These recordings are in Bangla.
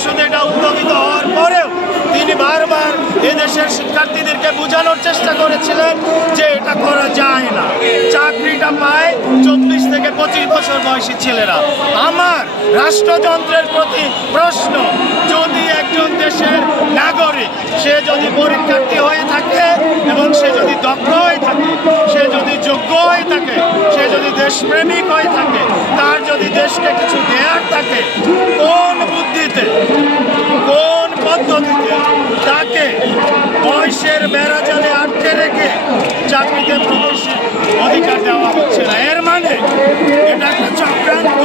সংসদে এটা উদ্যোগিত হওয়ার পরেও তিনি বারবার এদেশের শিক্ষার্থীদেরকে বোঝানোর চেষ্টা করেছিলেন যে এটা করা যায় না। চাকরিটা পায় 24 থেকে 25 বছর বয়সী ছেলেরা। আমার রাষ্ট্রযন্ত্রের প্রতি প্রশ্ন, যদি একজন দেশের নাগরিক সে যদি পরীক্ষার্থী হয়ে থাকে এবং সে যদি দক্ষ হয়ে থাকে, সে যদি যোগ্য হয়ে থাকে, সে যদি দেশপ্রেমিক হয়ে থাকে, তার যদি দেশকে কিছু দেয়ার থাকে, কোন বুদ্ধিতে কোন পদ্ধতিতে তাকে বয়সের বেড়াজালে আটকে রেখে চাকরিতে প্রবেশের অধিকার দেওয়া হচ্ছে না? এর মানে এটা একটা চক্রান্ত,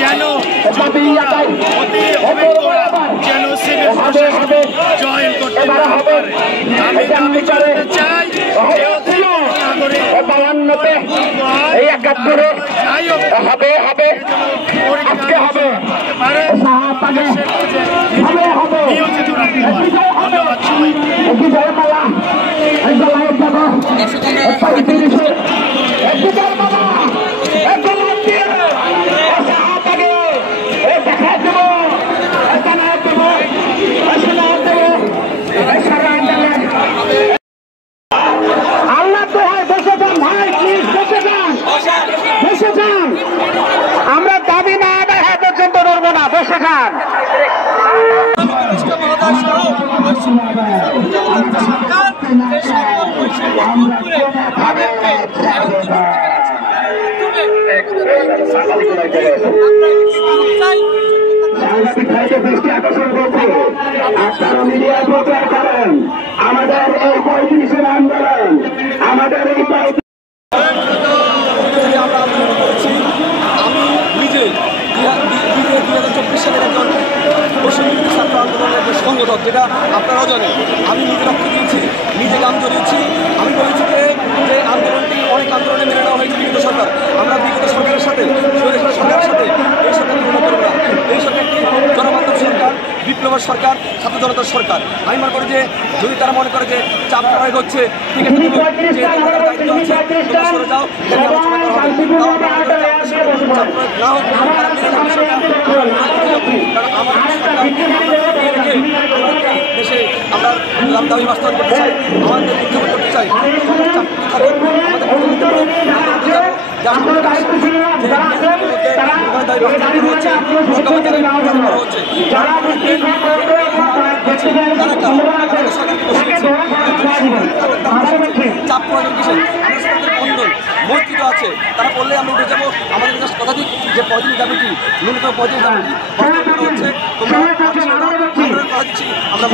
যেন যোগ্যরা অতি অভিজ্ঞরা যেন সিভিল প্রশাসনে জয়েন করতে না পারে। আমি দাবি করতে চাই যে অতি নাগরিক নিয়োজিত রাখতে পারে। ধন্যবাদ আমরা দাবি না আদায় হওয়া পর্যন্ত নড়বো না, বসে যান। আমাদের এই 35-এর আন্দোলন, আমাদের এই আমি নিজে 2024 সালের একজন পশ্চিমবঙ্গ ছাত্র আন্দোলনের যে সংগঠক, যেটা আপনারাও জানেন, আমি নিজে রক্ত দিয়েছি, নিজে গান জড়িয়েছি। আমি বলেছি যে আন্দোলনটি অনেক আন্দোলনে মেনে নেওয়া হয়েছে বিগত সরকার। আমরা বিগত সরকারের সাথে সরকারের সাথে এই সরকার তুলনা করব না। এই সরকারটি জনবান্ধব সরকার, বিপ্লবের সরকার, ছাত্র জনতার সরকার। আমি মনে করি যে যদি তারা মনে করে যে চাপ প্রয়োগ হচ্ছে, ঠিক আছে, যে তোমাদের দায়িত্ব আছে, তোমরা সরে যাও, এটা আলোচনা করা হবে। চাপ প্রয়োগ না হোক, তারা মেনে নেবে সরকার। কারণ আমাদের সরকার রেখে দেশে আমরা দাবি বাস্তবায়ন করতে চাই, আমাদের উদ্যোগ করতে চাই। চাপ থাকুক, আমাদের চাপ প্রয়োজন কিসের? বন্ধন মৈত্রী তো আছে, তারা বললে আমরা উঠে যাবো। আমাদের কাছে কথা দিক যে 35 দাবিটি, ন্যূনতম 35 দাবিটি বাস্তবায়ন করা হচ্ছে। তোমরা কথা দিচ্ছি, আমরা